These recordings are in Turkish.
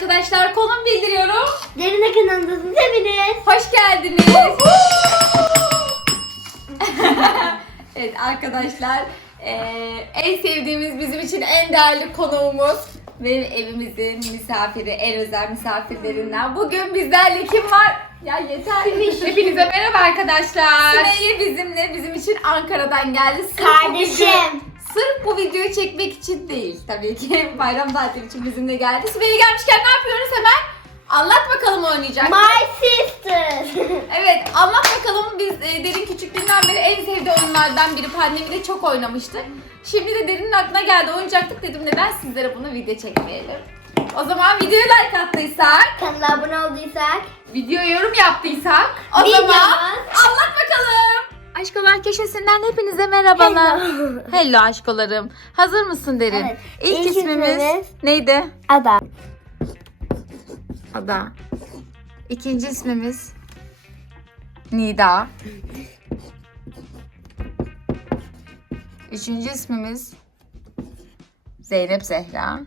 arkadaşlar. Konum bildiriyorum. Derine kanalındasınız hepiniz. Hoş geldiniz. evet arkadaşlar. eee, en sevdiğimiz bizim için en değerli konuğumuz. Benim evimizin misafiri, en özel misafirlerinden. Bugün bizlerle kim var? Ya yeter. Hepinize merhaba arkadaşlar. Sümeyye bizimle, bizim için Ankara'dan geldi. Sırf Kardeşim. Sırf bu videoyu çekmek için değil tabii ki. Bayram tatili için bizimle geldi. Sümeyye gelmişken ne yapıyoruz hemen? Anlat bakalım oynayacak. My sister. Evet anlat bakalım biz e, Derin küçüklüğünden beri en sevdiği oyunlardan biri pandemide çok oynamıştık. Şimdi de Derin'in aklına geldi oynayacaktık dedim neden sizlere bunu video çekmeyelim. O zaman videoya like attıysak, Kanala abone olduysak. Video yorum yaptıysak o Videomuz. zaman anlat bakalım. Aşkolar köşesinden hepinize merhabalar. Hello. Hello aşkolarım. Hazır mısın Derin? Evet. İlk, İlk ismimiz, ismimiz- neydi? Ada. Ada. İkinci ismimiz Nida. Üçüncü ismimiz Zeynep Zehra.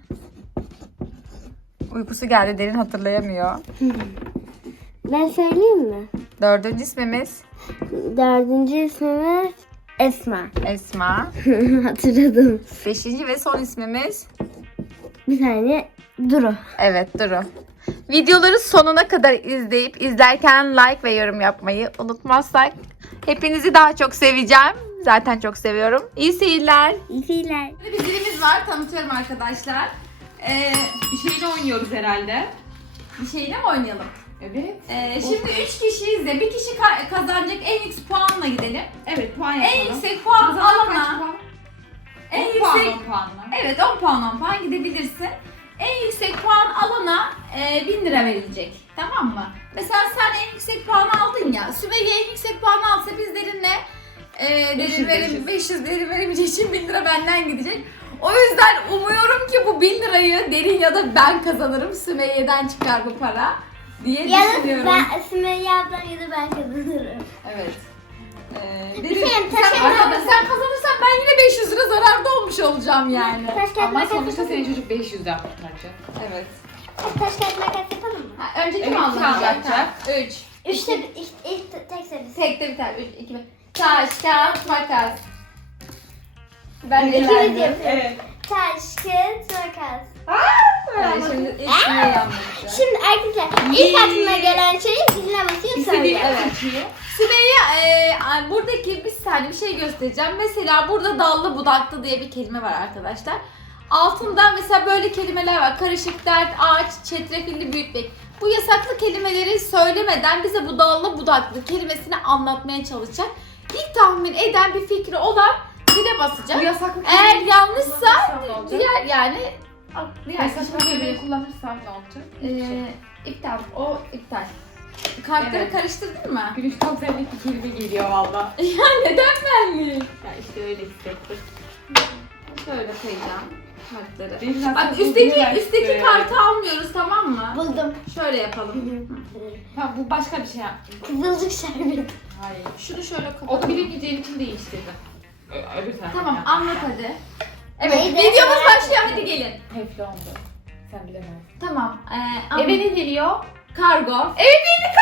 Uykusu geldi derin hatırlayamıyor. Ben söyleyeyim mi? Dördüncü ismimiz Dördüncü ismimiz Esma. Esma. Hatırladım. Beşinci ve son ismimiz Bir saniye. Duru. Evet Duru. Videoları sonuna kadar izleyip izlerken like ve yorum yapmayı unutmazsak hepinizi daha çok seveceğim. Zaten çok seviyorum. İyi seyirler. İyi seyirler. Bir dilimiz var tanıtıyorum arkadaşlar. Ee, bir şeyle oynuyoruz herhalde. bir şeyle mi oynayalım? Evet. Ee, şimdi 3 kişiyiz de bir kişi ka- kazanacak en yüksek puanla gidelim. Evet puan yapalım. En yüksek puan Kazanan kaç alana puan? en On puan, yüksek on puanla. Evet 10 puan 10 puan gidebilirsin. En yüksek puan alana e, 1000 lira verilecek. Tamam mı? Mesela sen en yüksek puanı aldın ya. Sümeyye en yüksek puanı alsa biz derinle e, derin 500, verim, 500 derin veremeyeceği için 1000 lira benden gidecek. O yüzden umuyorum ki bu 1000 lirayı derin ya da ben kazanırım. Sümeyye'den çıkar bu para diye Ya düşünüyorum. ben Sümeyye ablam ya da ben kazanırım. Evet. Ee, Bir derin, şey, sen, taş kazan- kağıt- sen kazanırsan ben yine 500 lira zararda olmuş olacağım yani. Taş kağıt Ama makas sonuçta senin çocuk 500'den kurtaracak. Evet. Taş kağıt makas yapalım mı? Ha, önce kim anlatacak? anlatacak? 3. Üçte bir- ilk, ilk tek serisi. Tek de biter. 3, 2, 1. Taş, kağıt, makas. Ben elendim. Evet. Taş, kağıt, makas. Evet, şimdi ilk Sümeyye anlatacak. Şimdi arkadaşlar ilk aklıma gelen şeyi ziline basıyor söylüyor. Evet. Sümeyye e, ay, buradaki bir saniye bir şey göstereceğim. Mesela burada dallı budaklı diye bir kelime var arkadaşlar. Altında mesela böyle kelimeler var. Karışık, dert, ağaç, çetrefilli, büyütmek. Bu yasaklı kelimeleri söylemeden bize bu dallı budaklı kelimesini anlatmaya çalışacak. İlk tahmin eden bir fikri olan zile basacak. Bu yasaklı Eğer yanlışsa olacak? diğer yani diğer kelimeyi kullanırsam ne olacak? ee, iptal. O iptal. Kartları Evet. karıştırdın mı? Gülüş tam senlik bir kelime geliyor valla. ya neden benli? Ya işte öyle hissettim. Şöyle koyacağım kartları. Benim Bak üstteki üstteki kartı almıyoruz tamam mı? Buldum. Şöyle yapalım. Ha bu başka bir şey yapmış. Kızılcık şerbeti. Hayır. Şunu şöyle O da kapatalım. bilemeyeceğin için değiştirdim. Ö- Öbür taraftan. Tamam yaptım. anlat hadi. Evet Neydi? videomuz başlıyor hadi gelin. Teflondu. Sen bilemezsin. Tamam. Ee, Eve ne geliyor? kargo. Evet bildik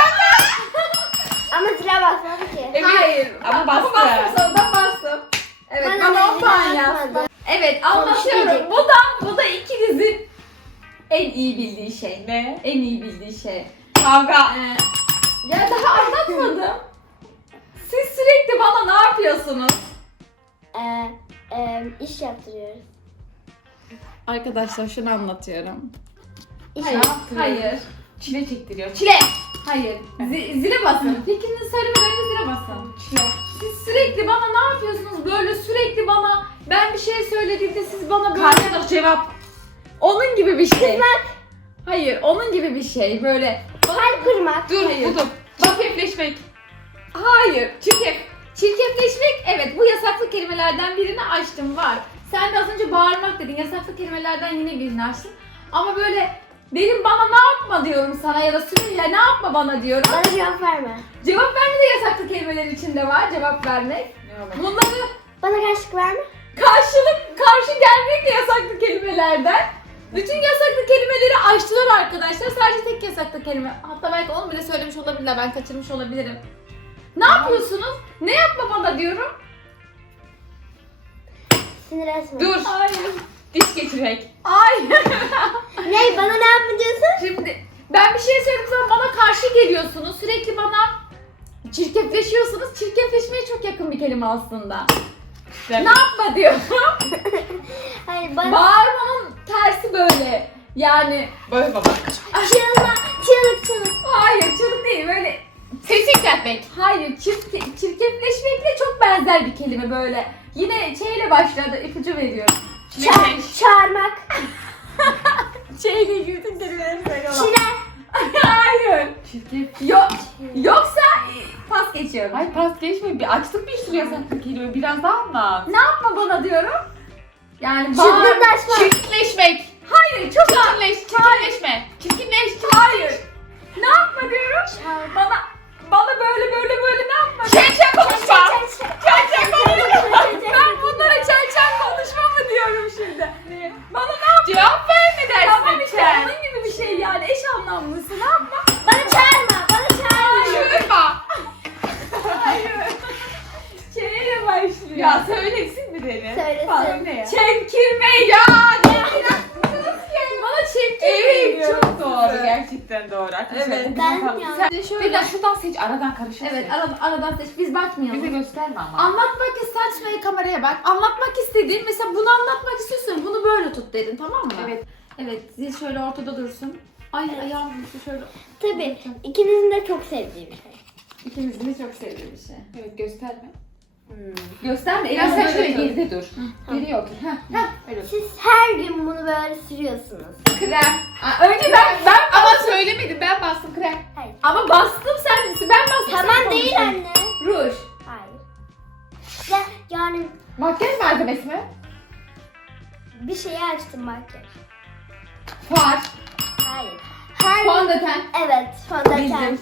Ama zile basmadı ki. Evet. Hayır. Ama bastı. bastım sonradan bastım. Evet Bana bana da 10 puan zile yazdı. basmadı. Evet anlatıyorum. Bu da bu da ikinizin en iyi bildiği şey. Ne? En iyi bildiği şey. Kavga. Ee, ya daha anlatmadım. Siz sürekli bana ne yapıyorsunuz? Ee, e, iş yaptırıyoruz. Arkadaşlar şunu anlatıyorum. İş Hayır, yaptırıyoruz? hayır, Çile çektiriyor. Çile. hayır. Zi- zile basın. Fikrinizi söylemeden zile basın. Çile. Siz sürekli bana ne yapıyorsunuz? Böyle sürekli bana ben bir şey söylediğimde siz bana böyle Karşılık cevap. onun gibi bir şey. Hayır, onun gibi bir şey. Böyle Kalp kırmak. Dur Hayır. buldum. Çirkefleşmek. Hayır. Çirkef. Çirkefleşmek evet bu yasaklı kelimelerden birini açtım var. Sen de az önce bağırmak dedin. Yasaklı kelimelerden yine birini açtın. Ama böyle derin bana ne yapma diyorum sana ya da Sümeyye ne yapma bana diyorum. Bana cevap verme. Cevap verme de yasaklı kelimeler içinde var cevap vermek. Ne olacak? Bunları Bana karşılık verme. karşılık karşı gelmek de yasaklı kelimelerden. Bütün yasaklı kelimeleri açtılar arkadaşlar. Sadece tek yasaklı kelime. Hatta belki onu bile söylemiş olabilirler. Ben kaçırmış olabilirim. Ne yapıyorsunuz? Ne yapma bana diyorum. Sinir etme. Dur. Hayır. Diş geçirmek. Hayır. Ne bana ne yapma diyorsun? Şimdi ben bir şey söylediğim zaman bana karşı geliyorsunuz. Sürekli bana çirkefleşiyorsunuz. Çirkefleşmeye çok yakın bir kelime aslında. Ne yapma diyorum. Hayır bana Bağırmanın tersi böyle. Yani Böyle baba. çığlık çığlık çığlık. hayır çırık değil böyle. Yükseltmek. Hayır çirke, çirkefleşmekle çok benzer bir kelime böyle. Yine şeyle başladı ipucu veriyorum. Ça- çağırmak. Şeyle bütün kelimeleri söylüyorlar. Çile. Hayır. Çirkef. Yok. Yoksa pas geçiyorum. Ay pas geçme. Bir açtık bir sürü yasaklı kelime. Biraz daha anlat. Ne yapma bana diyorum. Yani. Çılgınlaşmak. Çirkinleşmek. Hayır çok. Çirkinleş. Çirkinleşme. Çirkinleş. Hayır. Ne yapma diyorum. Bana bana böyle böyle böyle ne yapma? Çelçen konuşma. Çelçen konuşma. Ben bunlara çelçen konuşma mı diyorum şimdi? Bana ne yap? Cevap verme dersin Tamam işte lütfen. onun gibi bir şey yani eş anlamlısı ne yapma? Bana çağırma. Bana çağırma. Çığırma. Hayır. Şeyle başlıyor. Ya söylesin mi Deniz? Söylesin. ne ya? Çemkirme ya. Bana çemkirme Evet diyor. çok doğru. Gerçekten doğru. Arkadaşlar, Evet. bu Ben bakalım. ya- Sen şöyle- bir de şuradan seç. Aradan karışık Evet aradan, aradan seç biz bakmayalım. Bize gösterme ama. Anlatmak ister Tuna'ya kameraya bak. Anlatmak istediğin mesela bunu anlatmak istiyorsun bunu böyle tut dedin tamam mı? Evet. Evet zil şöyle ortada dursun. Ay ayağım düştü şöyle. Tabii ikinizin de çok sevdiği bir şey. İkimizin de çok sevdiği bir şey. Evet gösterme. Gösterme. Biraz elini sen şöyle geride dur. Geriye otur. Öyle otur. Siz her gün bunu böyle sürüyorsunuz. Krem. Aa, önce ben ben Ama söylemedim ben bastım krem. Hayır. ama bastım sen ben bastım. Tamam değil anne. Ruj. Hayır. Ya, yani Makyaj malzemesi mi? bir şeyi açtım makyaj. Far. Hayır. Her Fondöten. Evet, fondöten. Bizim.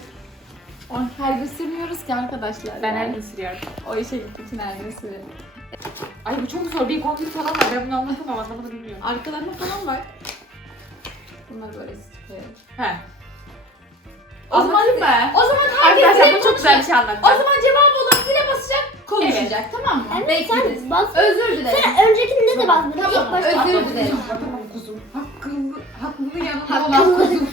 Her gün sürmüyoruz ki arkadaşlar. Ben gün sürüyorum. O işe gittik için her gün sürüyorum. Ay bu çok zor. Bir kontrol falan var. Ben bunu anlatamam. Anlamadı bilmiyorum. Arkalarına falan bak. Bunlar böyle sıkıyor. He. O zaman mı? O zaman herkes Arkadaşlar direkt bu çok güzel bir konuşacak. şey O anlatacağım. zaman cevap olan zile basacak, konuşacak. Tamam mı? Evet Bekleriz. sen bas. Özür dilerim. Sen öncekinde de basmadın. Tamam, İlk başta özür dilerim. Tamam kuzum. Hakkını, hakkını yanında Hakkını. olan kuzum.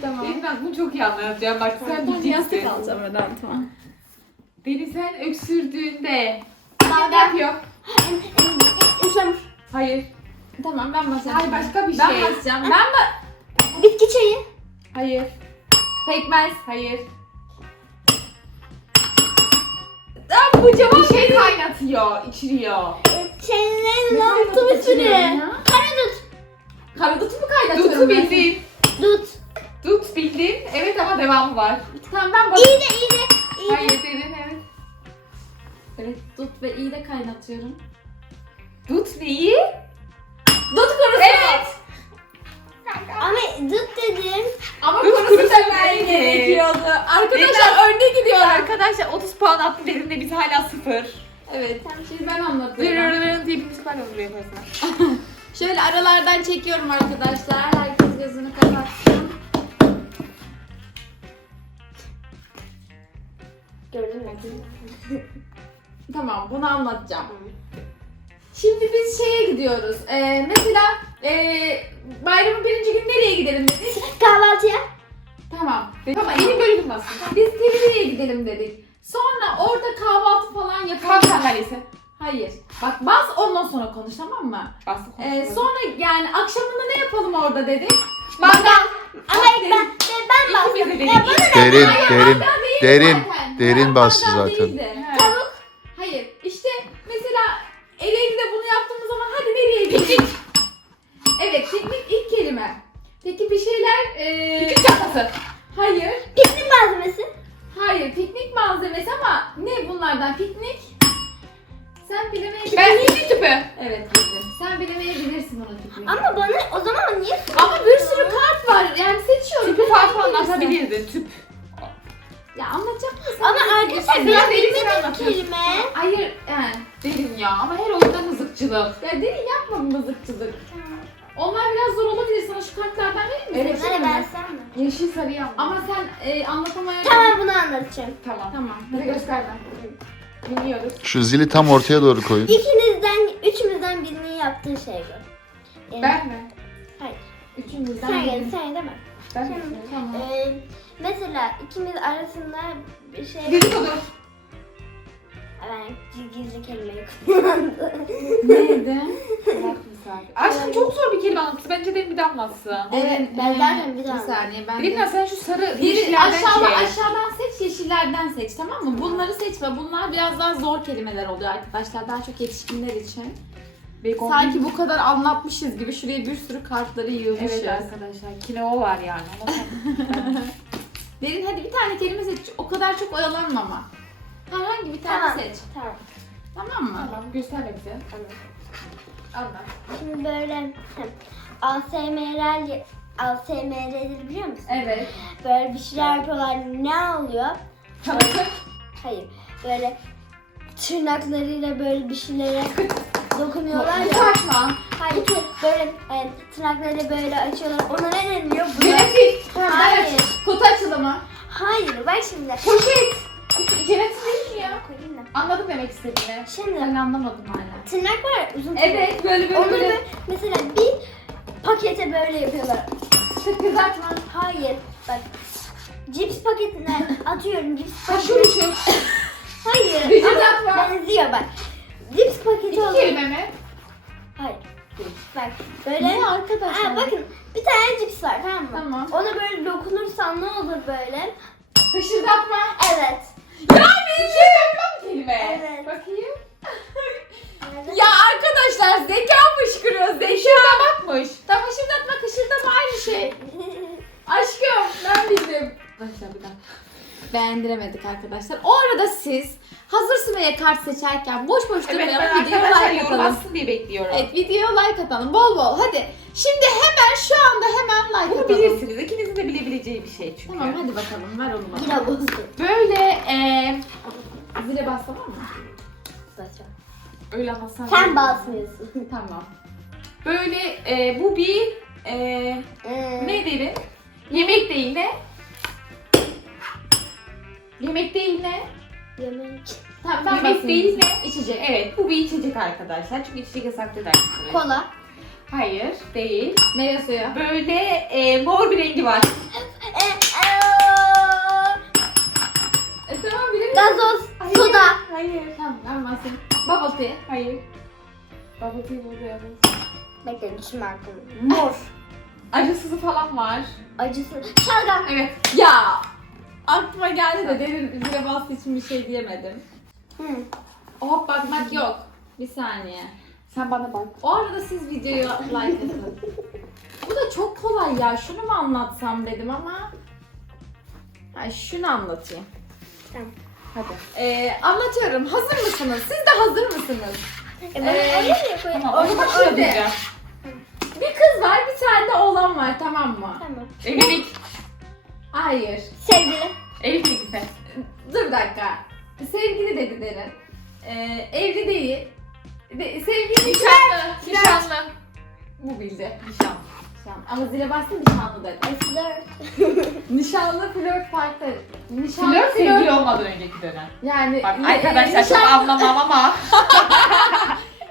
Tamam. Benim ben bunu çok iyi anlatacağım. Bak sen Ben yastık alacağım öden tamam. Deniz sen öksürdüğünde ne yapıyor? Üflemiş. Hayır. Tamam ben basacağım. Hayır başka bir Ben şey. basacağım. Ben ba Bitki çayı. Hayır. Pekmez. Hayır. Aa, bu cevap Bir şey kaynatıyor, içiriyor. Şeylerin Ne unuttum kaynatıyor ismini. ya? Karadut. Karadutu mu kaynatıyorum Dut'u ben? bildin. Dut. Dut bildin. Evet ama devamı var. Tamam ben İyi basacağım. de iyi de. iyi de. Hayır dedin evet. Evet dut ve iyi de kaynatıyorum. Dut neyi? Dut kurusu. Evet. Ama dut dedim. Ama Dut kurusu kurusu neydi? gerekiyordu. Arkadaşlar önde gidiyorlar. Arkadaşlar 30 puan attı dedim de biz hala sıfır. Evet şimdi ben anlatıyorum. Dırırırın diye bir müzik var ya onu yaparsın. Şöyle aralardan çekiyorum arkadaşlar. Herkes gözünü kapatsın. Gördün mü? Tamam bunu anlatacağım. Şimdi biz şeye gidiyoruz. Ee, mesela ee, bayramın birinci gün nereye gidelim dedik. Kahvaltıya. Tamam. Tamam eli böyle durmasın. Biz Tibri'ye gidelim dedik. Sonra orada kahvaltı falan yapalım. sandalyesi. Hayır. Bak bas ondan sonra konuş tamam mı? Bastı Ee, sonra yani akşamında ne yapalım orada dedik. Mangal. Ama Bak ilk ben, dedik. ben bastım. Ya dedik. bana ne? Derin, Hayır, derin, mangal değil derin, zaten. Derin bastı zaten. değildi. Sarıyı anlat. Ama sen e, anlatamaya... Tamam bunu anlatacağım. Tamam. Tamam. Hadi göster ben. Dinliyoruz. Şu zili tam ortaya doğru koyun. İkinizden, üçümüzden birinin yaptığı şey bu. Yani- Ben mi? Hayır. Üçümüzden Sen gel, sen de ben. Ben mi? Tamam. Ee, mesela ikimiz arasında bir şey... Dedikodu. Ben gizli kelimeyi kullandım. Neydi? Aşkım çok zor bir kelime anlattı. Bence de bir de anlatsın. Evet, ben zaten bir Bir daha- saniye ben de... sen şu sarı Biri yeşillerden aşağıdan, aşağıdan seç, yeşillerden seç tamam mı? Bunları seçme. Bunlar biraz daha zor kelimeler oluyor arkadaşlar. Daha çok yetişkinler için. Bacon. Sanki bu kadar anlatmışız gibi şuraya bir sürü kartları yığmışız. Evet arkadaşlar. Kilo var yani. Ama Derin hadi bir tane kelime seç. O kadar çok oyalanma ama. Herhangi bir tane Tamam. seç. Tamam. Tamam mı? tamam göster bize. Anlat. Şimdi böyle ASMR ASMR'dir biliyor musun? Evet. Böyle bir şeyler yapıyorlar. Ne oluyor? Tanıtık. Hayır. Böyle tırnaklarıyla böyle bir şeylere dokunuyorlar ya. Saçma. Hayır. Böyle e, tırnaklarıyla böyle açıyorlar. Ona ne deniliyor? Buna- Genetik. Hayır. Kutu açılımı. Hayır. Bak şimdi. Poşet. Genetik değil mi ya? Koyayım da. Anladım demek istediğini. Şimdi Ben anlamadım hala. tırnak var ya uzun tırnak. Evet böyle böyle Onu böyle. mesela bir pakete böyle yapıyorlar. Kızartma. Hayır. Bak. Cips paketine atıyorum cips Ha şu paketine. şu. Hayır. Vücudat ama benziyor bak. Cips paketi İki oluyor. kelime mi? Hayır. Bak böyle. Ne arkadaşlar? Aa, bakın bir tane cips var tamam mı? Tamam. Ona böyle dokunursan ne olur böyle? Hışırdatma. Evet. Yani hışırdatma mı kelime? Evet. Bakayım. Ya arkadaşlar zeka fışkırıyor zeka. Hışırdamakmış. Tam hışırdatma kışırdama aynı şey. Aşkım ben bildim. Arkadaşlar bir dakika. Beğendiremedik arkadaşlar. O arada siz hazır Sümeyye kart seçerken boş boş Evet durmayalım. ben videoya arkadaşlar like atalım. diye bekliyorum. Evet videoya like atalım bol bol. Hadi. Şimdi hemen şu anda hemen like Bunu atalım. bilirsiniz. Bilebileceği bir şey çünkü. Tamam hadi bakalım ver onu bana. Yine bozdu. Böyle eee Zile bas tamam mı? öyle anlatsan. Sen basmıyorsun. Tamam. Böyle eee bu bir eee Ee, ne derim? Yemek değil ne? Yemek değil ne? Yemek. Tamam ben Yemek basayım. değil ne? İçecek. Evet bu bir içecek arkadaşlar. Çünkü içecek yasaktır dersiniz. Kola. Hayır değil. Meyve suyu. Böyle eee mor bir rengi var. Ee, aa, E tamam bilemedim. gazoz. Soda. Hayır. Tamam ben basayım. Bubble tea. Hayır. Baba tea burada yalnız. Bekle düşünme hakkım. Mor. Acısızı falan var. Acısı. Şalgam. Evet. Ya aklıma geldi de derin zile bastığı için bir şey diyemedim. Hı. Hop bakmak yok. Bir saniye. Sen bana bak. O arada siz videoyu like atın. Bu da çok kolay ya. Şunu mu anlatsam dedim ama. Ha, şunu anlatayım. Tamam. Hadi. Ee, anlatıyorum. Hazır mısınız? Siz de hazır mısınız? E, ben Ee, oraya niye koyayım? Tamam. O zaman şöyle diyeceğim. Bir kız var, bir tane de oğlan var tamam mı? Tamam. Evlilik. Hayır. Sevgili. Evlilik teklifi. Dur bir dakika. Sevgili dedi derin. Ee, evli değil. Sevgili nişanlı. Nişanlı. Bu bildi. Nişan. Nişanlı. Ama zile bastım nişanlı dedi. Flört. Nişanlı flört farklı. Nişanlı Flört sevgili olmadan önceki dönem. Yani Bak e, arkadaşlar çok nişan- anlamam ama.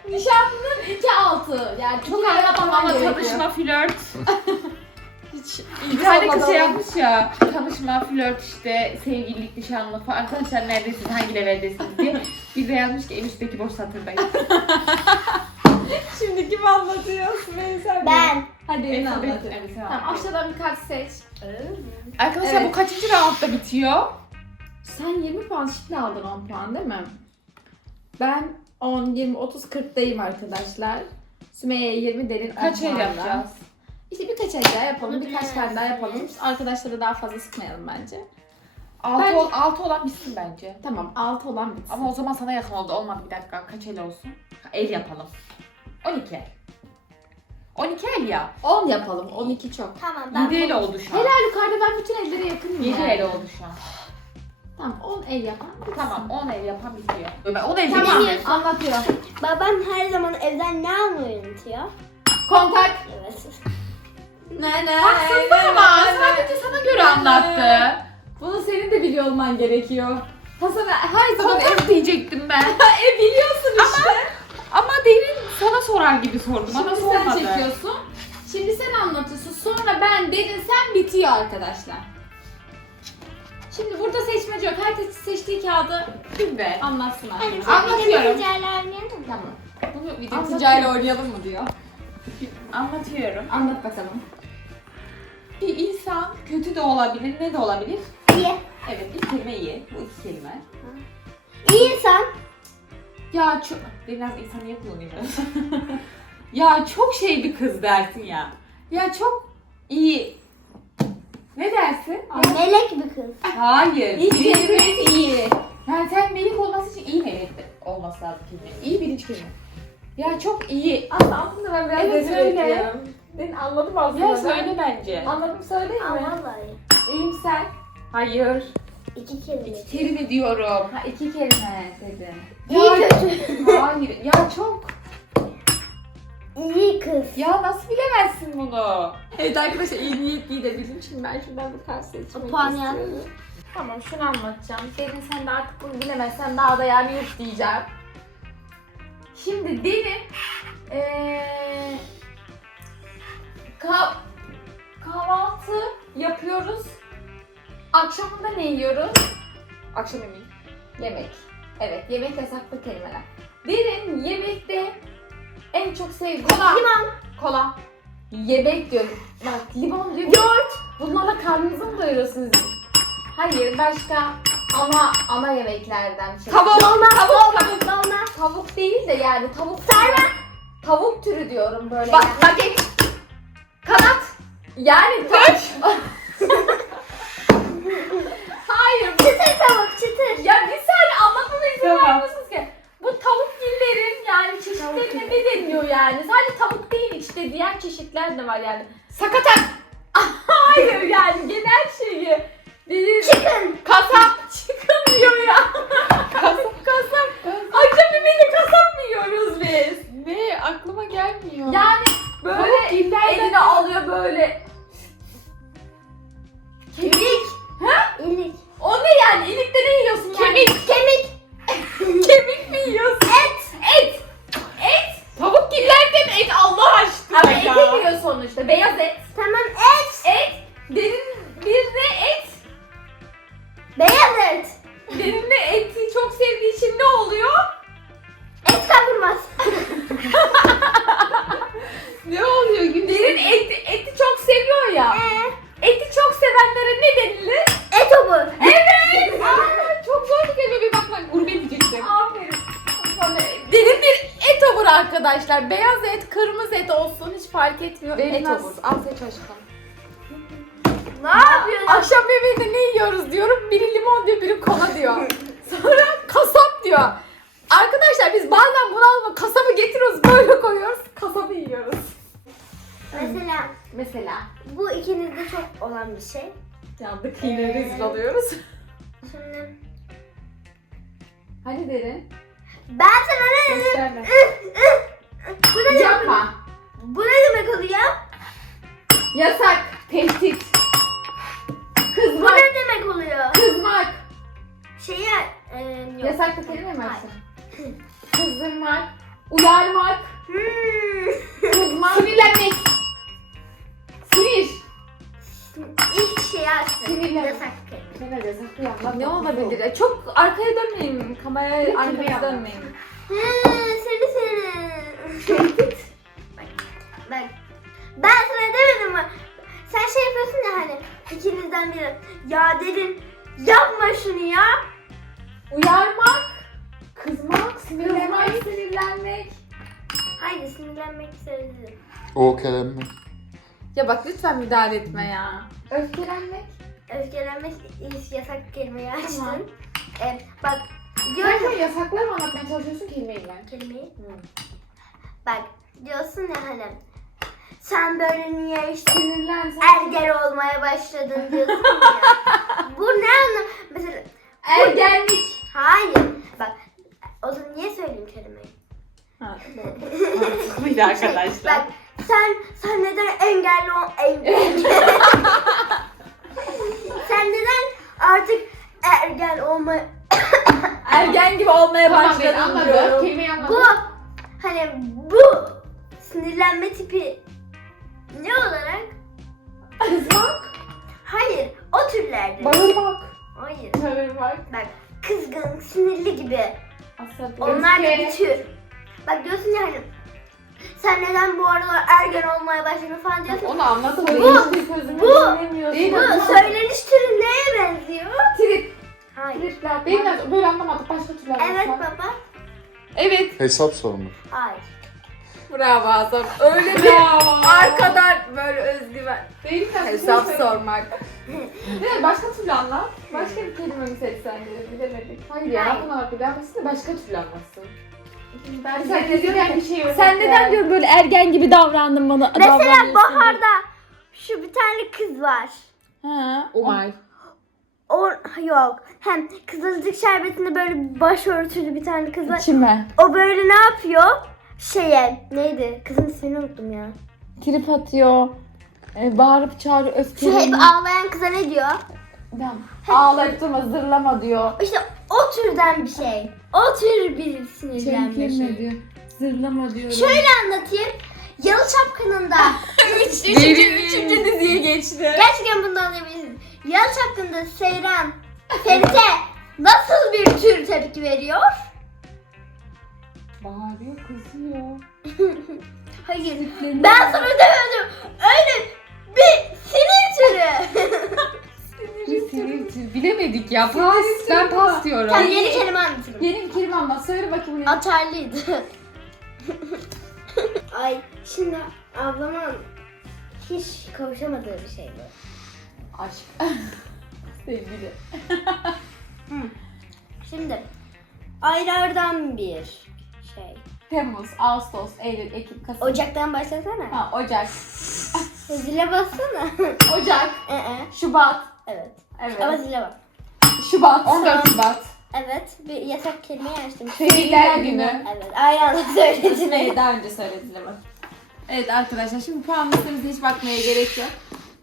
nişanlının iki altı. Yani Çok anlamam ama tanışma flört. Bir tane kız şey yapmış ya. Tanışma flört işte sevgililik nişanlı falan. Arkadaşlar neredesiniz hangi leveldesiniz diye. Bir de yazmış ki en üstteki boş satırdayım. Şimdi kim anlatıyor? Sümeyye sen mi? Ben. Hadi Evet, elini evet, anlat. evet, sen Tamam aşağıdan bir kart seç. Arkadaşlar Evet. bu kaçıncı roundda bitiyor? Sen 20 puan şimdi aldın 10 puan değil mi? Ben 10, 20, 30, 40'dayım arkadaşlar. Sümeyye 20 derin 10 Kaç el yapacağız? İşte birkaç el daha yapalım, birkaç tane daha yapalım. Arkadaşları daha fazla sıkmayalım bence. 6 Bence- ol, altı olan bitsin bence. Tamam 6 olan bitsin. Ama o zaman sana yakın oldu. Olmadı bir dakika. Kaç el olsun? El yapalım. 12 el. 12 el ya. 10 yapalım, 12 çok. Tamam ben 7 el oldu şu an. Helal yukarıda ben bütün ellere yakınım 7 yani. el oldu şu an. Tamam 10 el yapan bitsin. Tamam 10 el yapan bitiyor. Ben 10 el Tamam anlatıyorum. Babam her zaman evden ne almayı unutuyor? Kontak. Evet. Ne ne. Haksızlık ama sadece sana göre anlattı. Bunu senin de biliyor olman gerekiyor. Hasan her zaman Kontak diyecektim ben. e, biliyorsun işte. Ama derin sana sorar gibi sordu. Bana Şimdi sen sormadı. çekiyorsun. Şimdi sen anlatıyorsun. Sonra ben derin sen bitiyor arkadaşlar. Şimdi burada seçmece yok. Herkes seçtiği kağıdı Şimdi. anlatsın Hadi arkadaşlar. Anlatıyorum. Ticariyle oynayalım mı? Tamam. Bunu Video anlatıyorum. ticariyle oynayalım mı diyor. Anlatıyorum. Anlat bakalım. Bir insan kötü de olabilir, ne de olabilir? İyi. Evet, ilk kelime iyi. Bu iki kelime. İyi insan. Ya çok... Biraz insan niye kullanayım biraz? ya çok şey bir kız dersin ya. Ya çok iyi. Ne dersin? Melek bir kız. Hayır. İlk kelimesi iyi. Yani sen melek olması için iyi melek de olması lazım kelime. İyi birinci kelime. Ya çok iyi. Aslında aslında ben biraz Evet, evet, söyle. bekliyorum. Ben anladım aslında. Ya söyle bence. Anladım söyleyeyim Aa, mi? vallahi. İyimser. Hayır. İki kelime. İki kelime diyorum. Ha iki kelime dedim. İyi kötü. Hayır. Ya çok. İyi kız. Ya nasıl bilemezsin bunu? Evet arkadaşlar iyi niyetliyi de bildim. Şimdi ben şuradan bir kart seçmek Puan istiyorum. Tamam şunu anlatacağım. Derin sen de artık bunu bilemezsen daha da yani yok diyeceğim. Şimdi Derin ee, kah- kahvaltı yapıyoruz. Akşamında ne yiyoruz? Akşam yemeği. Yemek. Evet yemek yasaklı kelimeler. Derin yemekte en çok sevdiği kola. Limon. Kola. Yemek diyorum. Bak limon diyor. Yoğurt. Bunlarla karnınızı mı doyuruyorsunuz? Hayır başka ana ana yemeklerden şey. Tavuk. Dolma. Tavuk. Dolma. Tavuk değil de yani tavuk Sarma. Tavuk türü diyorum böyle. Bak, yani. baget. Yani tavuk. Hayır. bu- Çıtır tavuk. Çıtır. Ya bir saniye anlatmama izin Tamam. vermiyorsunuz ki. Bu tavuk dillerin yani çeşitlerine ne deniyor yani? Sadece tavuk değil işte diğer çeşitler de var yani. Sakatat. Hayır yani arkadaşlar. Beyaz et, kırmızı et olsun hiç fark etmiyor. et Verilmez. obur. Al seç aşkım. Ne yapıyorsun? Akşam yemeğinde ne yiyoruz diyorum. Biri limon diyor, biri kola diyor. Sonra kasap diyor. Arkadaşlar biz bazen bunu alma kasabı getiriyoruz böyle koyuyoruz. Kasabı yiyoruz. Mesela Mesela. bu ikinizde çok olan bir şey. Yandık yine rezil oluyoruz. Şimdi Hadi derin. ben sana ne dedim? Gösterme. Bu ne demek? Yapma. Bu ne demek oluyor? Yasak. Tehdit. Bu Kızmak. ne demek oluyor? Kızmak. Şeye e, yok. Yasaklı kelime mi açtın? Kızdırmak. Uyarmak. Hmm. Kızmak. Sinirlenmek. Sinir. İlk şeyi açtım. Sinirlenme. Yasak. Ne olabilir? ya? Çok arkaya dönmeyin. Kameraya arkanıza dönmeyin. Hı, seni seni. Bak, bak. Ben sana demedim mi? Sen şey yapıyorsun ya hani ikinizden biri. Ya dedim yapma şunu ya. Uyarmak. Kızmak, Kızmak, sinirlenmek. sinirlenmek. Hayır sinirlenmek istedim. O kelime. Ya bak lütfen müdahale etme ya. Öfkelenmek. Öfkelenmek is- yasak kelimeyi açtın. Tamam. E, bak Sen yasakları mı anlatmaya çalışıyorsun kelimeyi ben? kelimeyi. Bak diyorsun ya hani sen böyle niye işte Sinirlensen. ergen olmaya başladın diyorsun ya. Bu ne anlam? Mesela Ergenlik. hayır. Bak o zaman niye söyleyeyim kelimeyi? Mantıklıydı Şey, bak Sen sen neden engelli ol engelli? sen neden artık ergen olma Ergen gibi olmaya Tamam ben başladın anladım. diyorum. Kelimeyi anladım. bu hani bu sinirlenme tipi ne olarak? Kızmak. Hayır o türlerde. Bağırmak. Hayır. Bağırmak. Bak kızgın, sinirli gibi. Asabi. Onlar da bir tür. Bak diyorsun ya hani sen neden bu aralar ergen olmaya başladın falan diyorsun. Onu anladım. Bu- bu- dinlemiyorsun. Bu söyleniş türü neye benziyor? Trip. Hayır. Tripler. Benim de böyle anlamadık. Başka türlü Evet baba. Evet. Hesap sormak. Hayır. Bravo Azam. Öyle bir arkadan böyle özgüven. Benim de Hesap sormak. Ne başka türlü anlat. Başka bir kelime mi seçsen dedim. Bilemedik. Hayır ya. Hayır. Daha basit de başka türlü anlatsın. Ben Sen neden bir şey Sen neden diyor böyle ergen gibi davrandın bana? Mesela davranıyorsun baharda şu bir tane kız var. Ha. Umay. O yok. Hem kızılcık şerbetinde böyle başörtülü bir tane kız var. Kime? O böyle ne yapıyor? Şeye neydi? Kızın ismini unuttum ya. Trip atıyor. E, bağırıp çağırıyor Şu öfkeleniyor. hep ağlayan kıza ne diyor? Tamam. Ağlayıp durma zırlama diyor. İşte o türden bir şey. O tür bir sinirlenme Çemkirme şey. diyor. Zırlama diyor. Şöyle anlatayım. Yalı Çapkını'nda Üç, üçüncü, üçüncü diziye geçti. gerçekten bunu anlayabilirsiniz. Yalı Çapkını'nda Seyran Ferit'e nasıl bir tür tepki veriyor? Bağırıyor, kızıyor. Hayır. Ben sana demedim. Öyle bir sinir türü. Sinir sinir. Bilemedik ya. Pas. Ben pas diyorum. Tamam yeni kelime anlatırım. Yeni bir kelime anlat. Söyle bakayım. ne? Atarlıydı. Ay şimdi ablamın hiç kavuşamadığı bir şey bu. Aşk. Sevgili. Şimdi aylardan bir şey. Temmuz, Ağustos, Eylül, Ekim, Kasım. Ocaktan başlasana. Ha, Ocak. Zile bassana. Ocak, ee, Şubat. evet. Evet. Ama zile bak. Şubat, 14 Şubat. Evet. Bir yasak kelimeyi açtım. Sevgililer günü. Evet. Aynı anda söyledin. Evet daha önce söylediler bak. Evet arkadaşlar şimdi puan listemize hiç bakmaya gerek yok.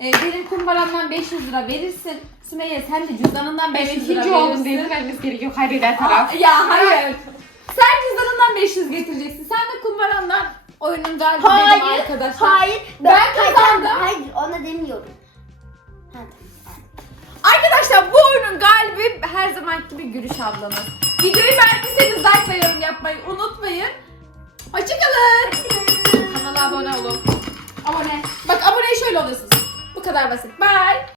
Ee, derin kumbarandan 500 lira verirsin. Sümeyye sen de cüzdanından 500 lira İkinci verirsin. oldum değil vermemiz gerekiyor kaybeden Aa, taraf. ya hayır. Sen cüzdanından 500 getireceksin. Sen de kumbarandan oyunun galibi benim Hayır. arkadaşlar. Hayır. Ben kazandım. Hayır ona demiyorum. Ha, tamam. Arkadaşlar bu oyunun galibi her zamanki gibi Gülüş ablamız. Videoyu beğendiyseniz like ve yorum yapmayı unutmayın. Hoşçakalın. Kanala abone olun. Abone. Bak aboneye şöyle oluyorsunuz. Bu kadar basit. Bye.